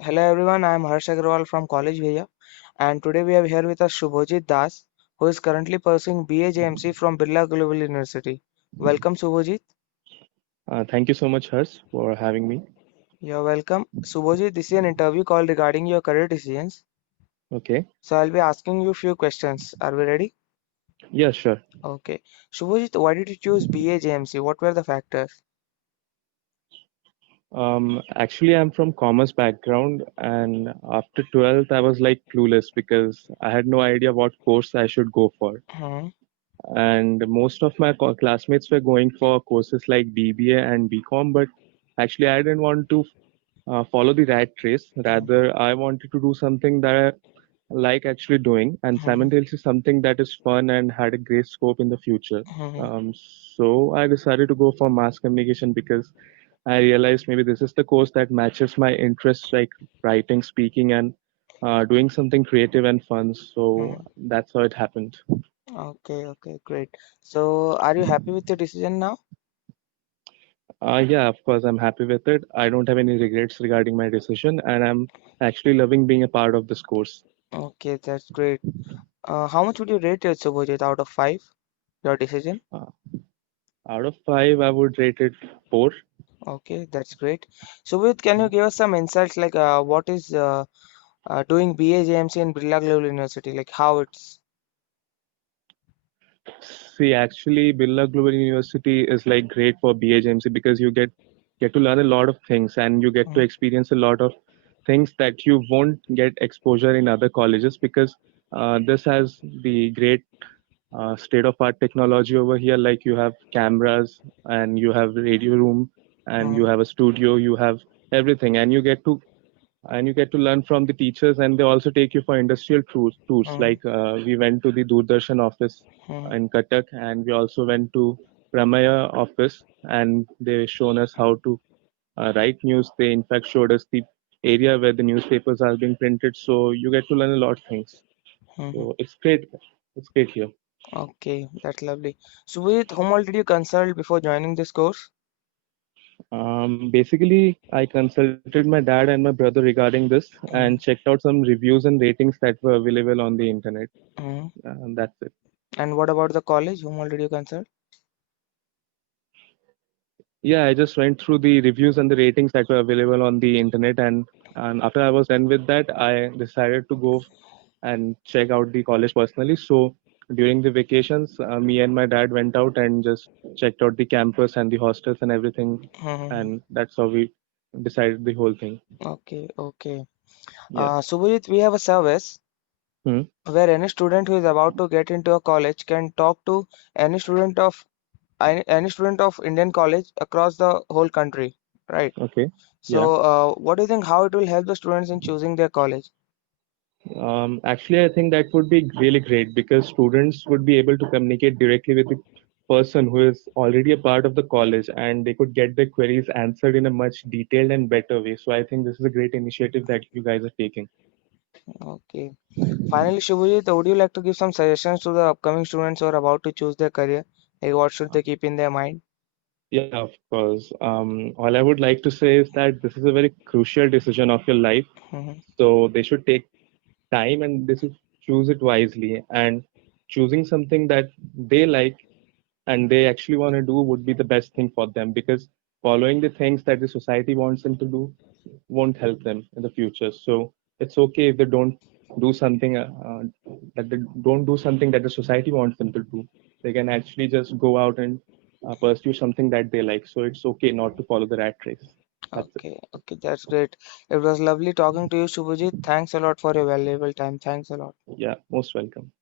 Hello everyone, I am Harsh Agrawal from College Bhaiya, and today we have here with us Shubhojit Das, who is currently pursuing BA JMC from Birla Global University. Welcome Shubhojit. Thank you so much, Hers, for having me. You're welcome. Shubhojit, this is an interview call regarding your career decisions. Okay. So I'll be asking you a few questions. Are we ready? Yeah, sure. Okay. Shubhojit, why did you choose BA JMC? What were the factors? Actually, I'm from commerce background, and after 12th, I was like clueless because I had no idea what course I should go for. Hmm. And most of my classmates were going for courses like BBA and BCom, but actually, I didn't want to follow the rat race. Rather, I wanted to do something that I like actually doing, and Hmm. simultaneously something that is fun and had a great scope in the future. Hmm. Um, so I decided to go for mass communication because I realized maybe this is the course that matches my interests, like writing, speaking, and doing something creative and fun. So Hmm. that's how it happened. Okay, okay, great. So are you happy with your decision now? Yeah, of course, I'm happy with it. I don't have any regrets regarding my decision, and I'm actually loving being a part of this course. Okay, that's great. How much would you rate it, Subhojit, out of 5? Your decision? Uh, Out of five, I would rate it four. Okay, that's great. Subhojit, can you give us some insights like what is doing BA JMC in Birla Global University, like how it's. See, actually, Birla Global University is like great for BHMC because you get to learn a lot of things and you get to Mm, experience a lot of things that you won't get exposure in other colleges because this has the great state-of-art technology over here. Like you have cameras and you have radio room and you mm, have a studio, you have everything, and you get to learn from the teachers, and they also take you for industrial tours. mm, Like we went to the Doordarshan office mm, in Cuttack, and we also went to Ramaya office, and they shown us how to write news. They in fact showed us the area where the newspapers are being printed, so you get to learn a lot of things. mm. So it's great. It's great here. Okay, that's lovely. Subhojit, whom all did you consult before joining this course? Basically, I consulted my dad and my brother regarding this and Mm, checked out some reviews and ratings that were available on the internet. mm. That's it. And what about the college? Whom all did you consult? Yeah, I just went through the reviews and the ratings that were available on the internet, and after I was done with that, I decided to go and check out the college personally. So during the vacations, me and my dad went out and just checked out the campus and the hostels and everything, Mm. and that's how we decided the whole thing. Okay, okay. Yeah. Subhojit, we have a service Hmm. where any student who is about to get into a college can talk to any student of any student of Indian college across the whole country, right? Okay. Yeah. So, what do you think how it will help the students in choosing their college? Actually, I think that would be really great because students would be able to communicate directly with the person who is already a part of the college and they could get their queries answered in a much detailed and better way. So I think this is a great initiative that you guys are taking. Okay. Finally, Shubhajit, would you like to give some suggestions to the upcoming students who are about to choose their career? Like what should they keep in their mind? Yeah, of course. All I would like to say is that this is a very crucial decision of your life. Mhm. So they should take time and they should choose it wisely. And choosing something that they like and they actually want to do would be the best thing for them because following the things that the society wants them to do won't help them in the future. So it's okay if they don't do something that they don't do something that the society wants them to do. They can actually just go out and pursue something that they like. So it's okay not to follow the rat race. That's it. Okay, okay, that's great. It was lovely talking to you, Shubhajit. Thanks a lot for your valuable time. Thanks a lot. Yeah, most welcome.